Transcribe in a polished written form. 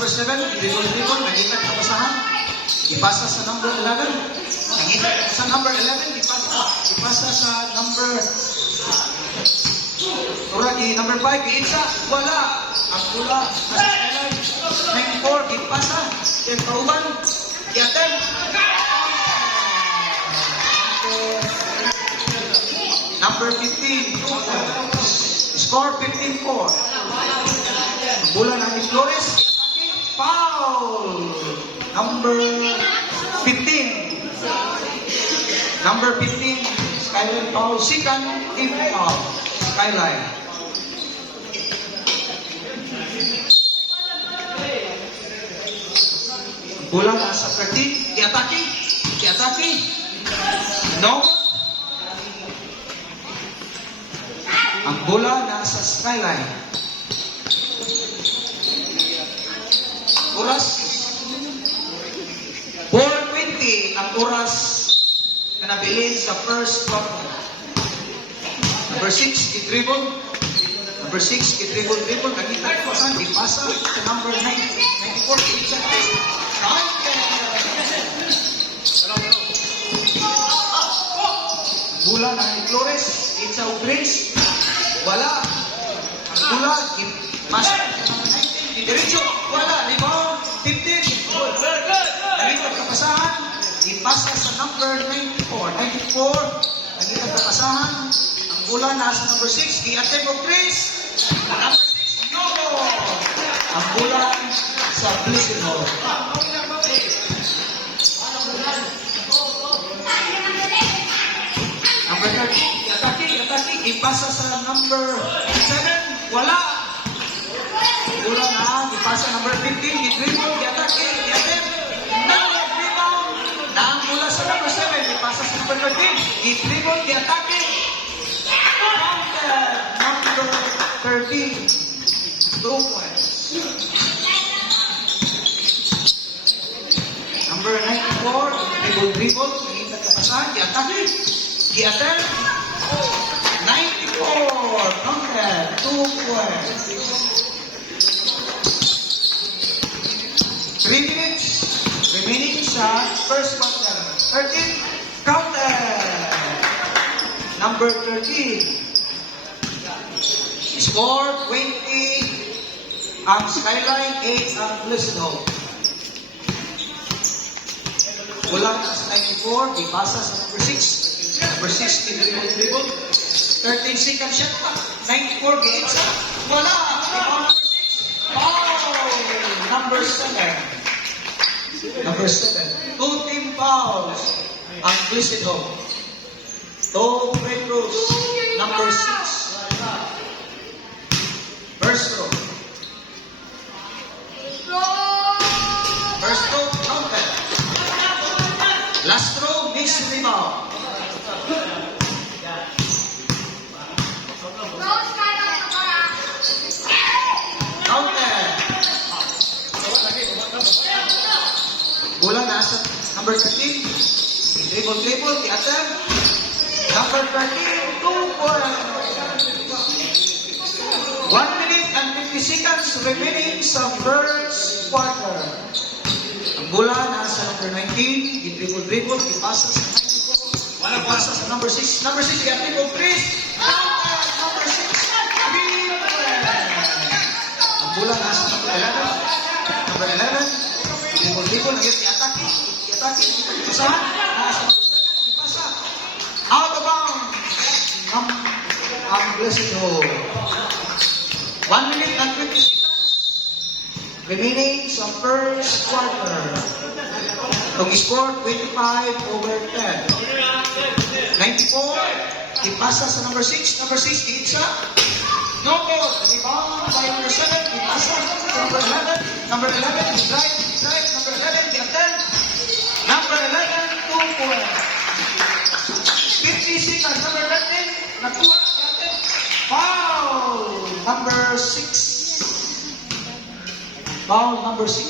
number 7, dribble, nagitag kapasahan. Ipasa sa number 11. Nagitag sa number 11, ipasa sa number number 5, giitsa, wala. Ang pula, nasa skyline. 94, ipasa. Then kauban, i-attempt. Number 15, score 15-4. Bola ng Flores, foul. Number 15, Skyline foul. Second team foul, Skyline. Bola nasa 13, i-atake. No. Ang bola nasa Skyline. Oras 4:20 ang oras na nabilin sa first quarter. Number 6, i-dribble. Nakita ko saan, ipasa sa number 94, i-isa. Bola na ni Flores, it's a Grace. Wala. Ang bola, ipasa sa number 19, diretso. Wala, rebound, 15. Nagitag kapasahan, ipasa sa number 94. Nagitag kapasahan, ang bola nasa number 6, i-attempt of Grace. Number 6, no! Ang bola sa Blessing Hall. Number 13, i-atake, ipasa sa number 7, wala. Bola na, ipasa number 15, i-dribble, i-atake, i-attempt. Rebound, na ang bola sa number 7, ipasa sa number 13, i-dribble, i-atake. Number 13, 2 points. Number 94, dribble, nagitag kapasahan, i-atake, i-attempt. 94, counted, 2 points. 3 minutes remaining sa first quarter. 13, counted. Number 13. Score 20 ang Skyline, 8 ang Blessing Hall. Wala na sa 94, ipasa sa number 6. Number 6, dribble. 13 second shot pa. 94, giitsa. Wala. Number 6. Foul. Number 7. Number 7. 2 team fouls ang Blessing Hall. 2 free throws. Number 6. First row. First row, counted. Last row, missed rebound. Counted. Bola nasa number 13. Dribble, i-attempt. Number 13, 2 points. 1 minute and 50 seconds remaining sa first quarter. Ang bola nasa number 19, i-dribble, ipasa sa 94. Wala pasa sa number 6. Number 6, i-attempt, Chris. Number 6, 3 points. Ang bola nasa number 11. Number 11, i-dribble, i-atake, ipasahan. Nasa number 7, ipasa. Out of bounds. Ang Blessing Hall. 1 minute and 50 seconds remaining sa first quarter. Itong score, 25/10. 94, ipasa sa number 6. Number 6, iitsa. No goal. Rebound by number 7, ipasa sa number 11. Number 11, drive. Number 11, i-attempt. Number 11, 2 points. 50 seconds. Number 13, nakuha, i-attempt. Foul. Number 6. Foul number 6.